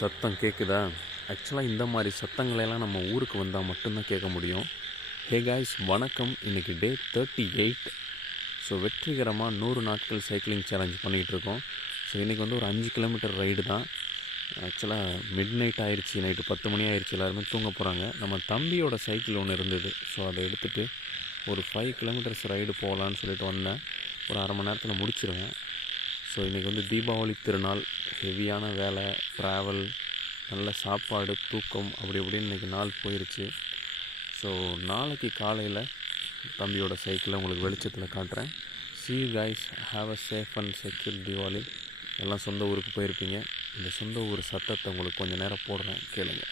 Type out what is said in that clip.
சத்தம் கேட்குதா? ஆக்சுவலாக இந்த மாதிரி சத்தங்களெல்லாம் நம்ம ஊருக்கு வந்தால் மட்டும்தான் கேட்க முடியும். ஹே காய்ஸ், வணக்கம். இன்றைக்கி டே 38. ஸோ வெற்றிகரமாக 100 நாட்கள் சைக்கிளிங் சேலஞ்ச் பண்ணிகிட்ருக்கோம். ஸோ இன்றைக்கி ஒரு 5 கிலோமீட்டர் ரைடு தான். ஆக்சுவலாக மிட் நைட் ஆயிடுச்சு, நைட்டு 10 மணி ஆயிடுச்சு, எல்லாருமே தூங்க போகிறாங்க. நம்ம தம்பியோட சைக்கிள் ஒன்று இருந்தது, ஸோ அதை எடுத்துகிட்டு ஒரு 5 கிலோமீட்டர்ஸ் ரைடு போகலான்னு சொல்லிட்டு வந்தேன். ஒரு அரை மணி நேரத்தில் முடிச்சிருவேன். ஸோ இன்றைக்கி தீபாவளி திருநாள், ஹெவியான வேலை, ட்ராவல், நல்ல சாப்பாடு, தூக்கம், அப்படி இப்படின்னு இன்றைக்கி நாள் போயிடுச்சு. ஸோ நாளைக்கு காலையில் தம்பியோட சைக்கிளை உங்களுக்கு வெளிச்சத்தில் காட்டுறேன். See you guys, have a safe and secure Diwali. எல்லாம் சொந்த ஊருக்கு போயிருப்பீங்க. இந்த சொந்த ஊர் சத்தத்தை உங்களுக்கு கொஞ்சம் நேரம் போடுறேன், கேளுங்க.